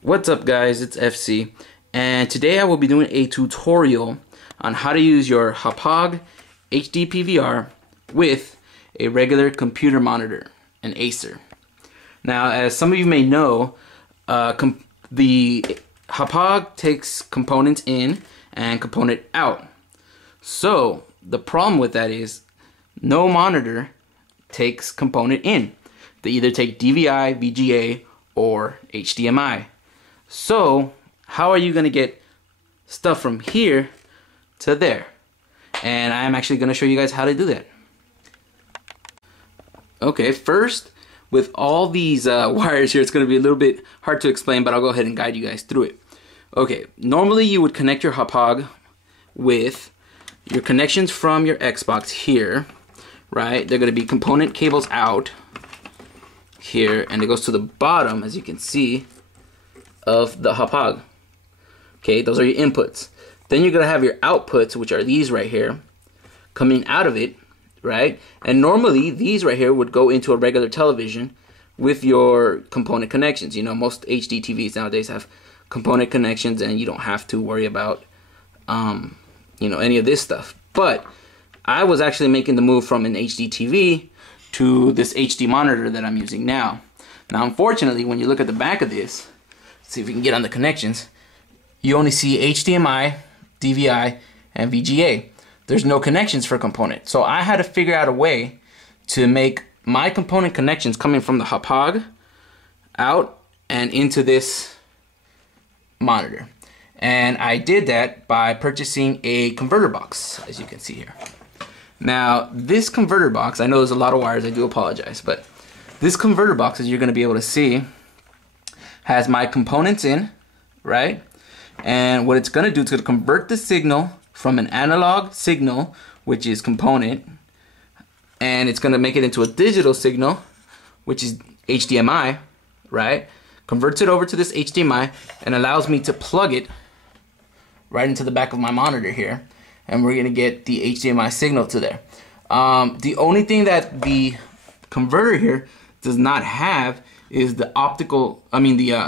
What's up guys, it's FC, and today I will be doing a tutorial on how to use your Hauppauge HD PVR with a regular computer monitor, an Acer. Now, as some of you may know, the Hauppauge takes components in and component out. So the problem with that is no monitor takes component in. They either take DVI, VGA, or HDMI. So how are you going to get stuff from here to there? And I'm actually going to show you guys how to do that. Okay, first, with all these wires here, it's going to be a little bit hard to explain, but I'll go ahead and guide you guys through it. Okay, normally you would connect your Hauppauge with your connections from your Xbox here, right? They're going to be component cables out here, and it goes to the bottom, as you can see, of the Hauppauge. Okay, those are your inputs. Then you're going to have your outputs, which are these right here, coming out of it, right? And normally these right here would go into a regular television with your component connections. You know, most HD TVs nowadays have component connections, and you don't have to worry about you know, any of this stuff. But I was actually making the move from an HD TV to this HD monitor that I'm using now. Now, unfortunately, when you look at the back of this, see if we can get on the connections, you only see HDMI, DVI, and VGA. There's no connections for component. So I had to figure out a way to make my component connections coming from the Hauppauge out and into this monitor. And I did that by purchasing a converter box, as you can see here. Now, this converter box, I know there's a lot of wires, I do apologize, but this converter box, as you're going to be able to see, has my components in, right? And what it's going to do, it's going to convert the signal from an analog signal, which is component, and it's going to make it into a digital signal, which is HDMI, right? Converts it over to this HDMI and allows me to plug it right into the back of my monitor here, and we're going to get the HDMI signal to there. The only thing that the converter here does not have is the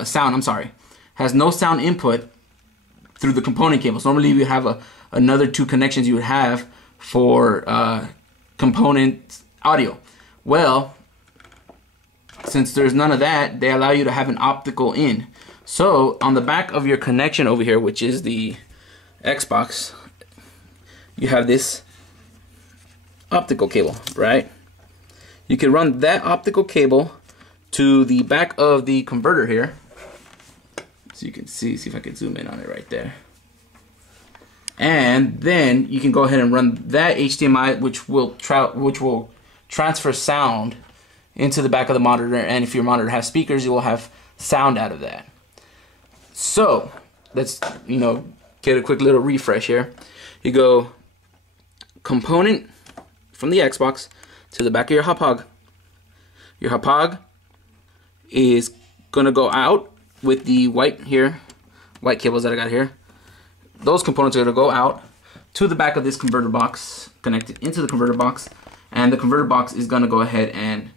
sound, I'm sorry. Has no sound input through the component cables. Normally you have another two connections you would have for component audio. Well, since there's none of that, they allow you to have an optical in. So on the back of your connection over here, which is the Xbox, you have this optical cable, right? You can run that optical cable to the back of the converter here. So you can see if I can zoom in on it right there. And then you can go ahead and run that HDMI, which will transfer sound into the back of the monitor, and if your monitor has speakers, you will have sound out of that. So let's, you know, get a quick little refresh here. You go component from the Xbox to the back of your Hauppauge. Your Hauppauge is gonna go out with the white cables that I got here. Those components are gonna go out to the back of this converter box, connected into the converter box, and the converter box is gonna go ahead and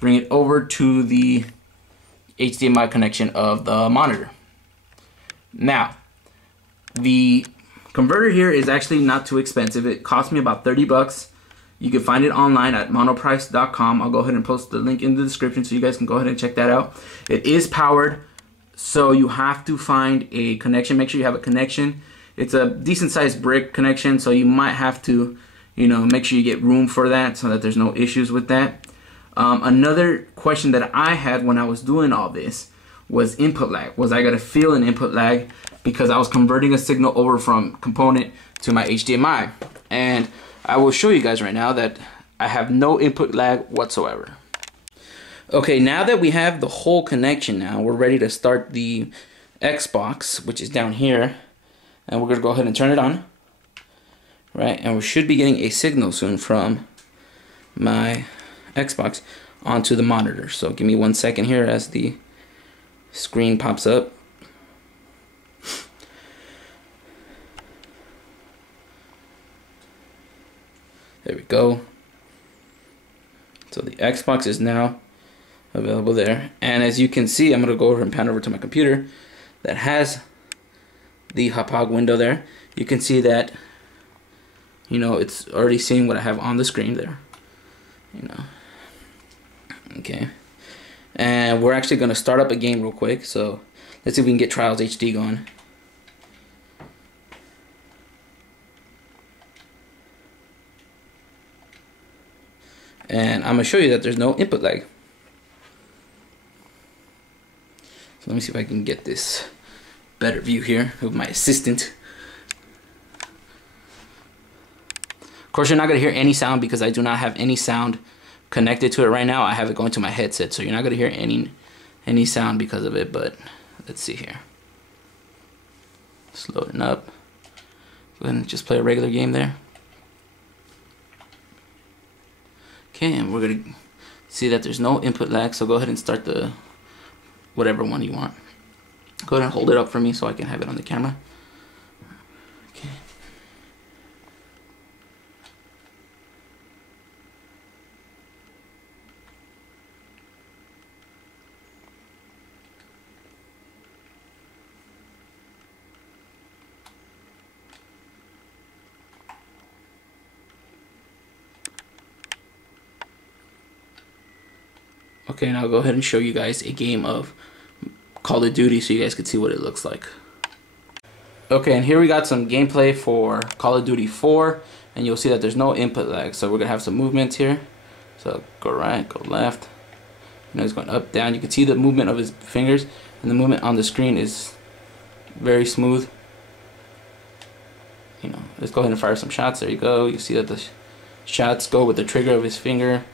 bring it over to the HDMI connection of the monitor. Now, the converter here is actually not too expensive. It cost me about 30 bucks. You can find it online at monoprice.com. I'll go ahead and post the link in the description so you guys can go ahead and check that out. It is powered, so you have to find a connection. Make sure you have a connection. It's a decent sized brick connection, so you might have to, you know, make sure you get room for that so that there's no issues with that. Another question that I had when I was doing all this was input lag. Was I gonna feel an input lag because I was converting a signal over from component to my HDMI? And I will show you guys right now that I have no input lag whatsoever. Okay, now that we have the whole connection now, we're ready to start the Xbox, which is down here, and we're gonna go ahead and turn it on, right? And we should be getting a signal soon from my Xbox onto the monitor. So give me 1 second here as the screen pops up. There we go. So the Xbox is now available there. And as you can see, I'm going to go over and pan over to my computer. that has the Hauppauge window there, you can see that, you know, it's already seeing what I have on the screen there, you know. Okay, and we're actually gonna start up a game real quick, so let's see if we can get Trials HD going. And I'm gonna show you that there's no input lag. So let me see if I can get this better view here with my assistant. Of course, you're not gonna hear any sound because I do not have any sound connected to it right now. I have it going to my headset, so you're not gonna hear any sound because of it. But let's see here. It's loading up. Go ahead and just play a regular game there. Okay, and we're gonna see that there's no input lag, so go ahead and start the whatever one you want. Go ahead and hold it up for me so I can have it on the camera. Okay. Okay, now I'll go ahead and show you guys a game of Call of Duty so you guys can see what it looks like. Okay, and here we got some gameplay for Call of Duty 4, and you'll see that there's no input lag. So we're gonna have some movements here. So go right, go left. You know, he's going up, down. You can see the movement of his fingers, and the movement on the screen is very smooth. You know, let's go ahead and fire some shots. There you go. You see that the shots go with the trigger of his finger.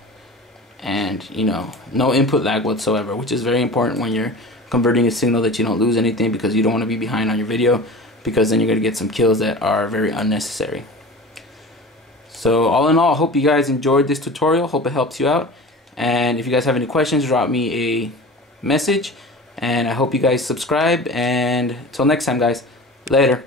And you know, no input lag whatsoever, which is very important when you're converting a signal, that you don't lose anything, because you don't want to be behind on your video, because then you're going to get some kills that are very unnecessary. So all in all, I hope you guys enjoyed this tutorial. Hope it helps you out, and if you guys have any questions, drop me a message, and I hope you guys subscribe, and until next time guys, later.